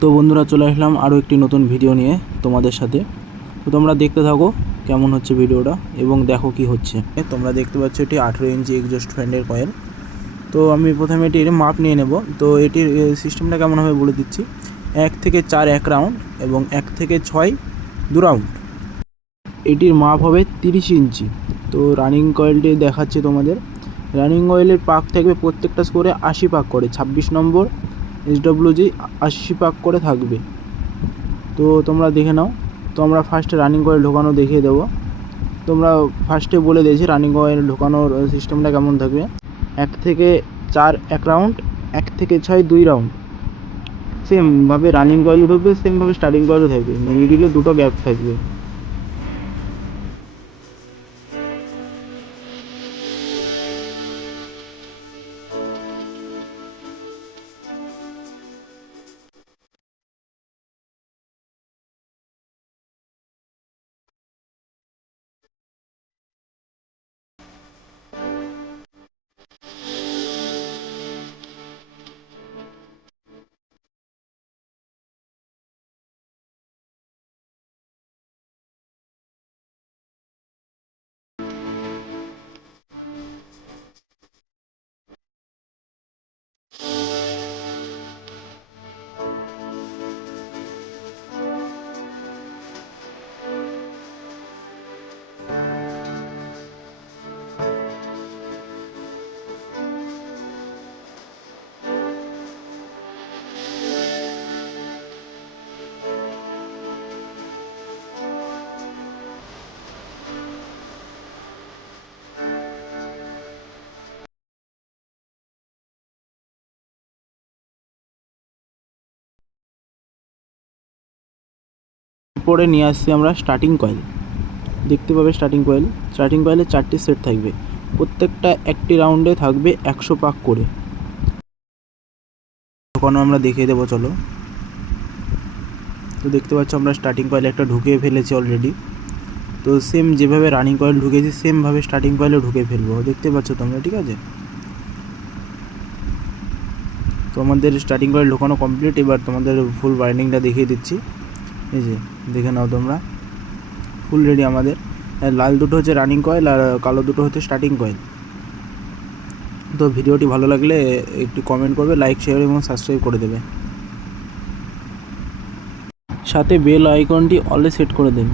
তো বন্ধুরা চলে আসলাম আরও একটি নতুন ভিডিও নিয়ে তোমাদের সাথে। তো তোমরা দেখতে থাকো কেমন হচ্ছে ভিডিওটা এবং দেখো কি হচ্ছে। তোমরা দেখতে পাচ্ছ এটি 18 ইঞ্চি এক্সজস্ট ফ্যানের কয়েল। তো আমি প্রথমে এটির মাপ নিয়ে নেব। তো এটির সিস্টেমটা কেমন হবে বলে দিচ্ছি। 1 থেকে 4 1 রাউন্ড এবং 1 থেকে 6 2 রাউন্ড। এটির মাপ হবে 30 ইঞ্চি। তো রানিং কয়েলটি দেখাচ্ছে তোমাদের। রানিং কয়েলের পাক থাকবে প্রত্যেকটা স্কোরে 80 পাক করে, 26 নম্বর SWG 80 পাক করে থাকবে। তো তোমরা দেখে নাও। তো আমরা ফার্স্টে রানিং কয়েল ঢোকানো দেখিয়ে দেবো। তোমরা ফার্স্টে বলে দিয়েছি রানিং কয়েল ঢোকানোর সিস্টেমটা কেমন থাকবে। 1 থেকে 4 1 রাউন্ড, 1 থেকে 6 2 রাউন্ড। সেমভাবে রানিং কয়েল ঢুকবে, সেমভাবে স্টার্টিং কয়েলও থাকবে, মিডিলে দুটো গ্যাপ থাকবে। পরে নিয়ে আসছি আমরা স্টার্টিং কয়েল। দেখতে পাবে স্টার্টিং কয়েলের 4টি সেট থাকবে, প্রত্যেকটা একটি রাউন্ডে থাকবে 100 পাক করে। ঢোকানো আমরা দেখিয়ে দেবো, চলো। তো দেখতে পাচ্ছ আমরা স্টার্টিং কয়েল একটা ঢুকিয়ে ফেলেছি অলরেডি। তো সেম যেভাবে রানিং কয়েল ঢুকেছি সেমভাবে স্টার্টিং কয়েলে ঢুকে ফেলবো, দেখতে পাচ্ছ তোমরা, ঠিক আছে। তো আমাদের স্টার্টিং কয়েল ঢোকানো কমপ্লিট। এবার তোমাদের ফুল বাইন্ডিংটা দেখিয়ে দিচ্ছি। এই যে দেখে নাও তোমরা, ফুল রেডি আমাদের। লাল দুটো হচ্ছে রানিং কয়েল আর কালো দুটো হচ্ছে স্টার্টিং কয়েল। তো ভিডিওটি ভালো লাগলে একটু কমেন্ট করবে, লাইক শেয়ার এবং সাবস্ক্রাইব করে দেবে, সাথে বেল আইকনটি অলে সেট করে দেবে।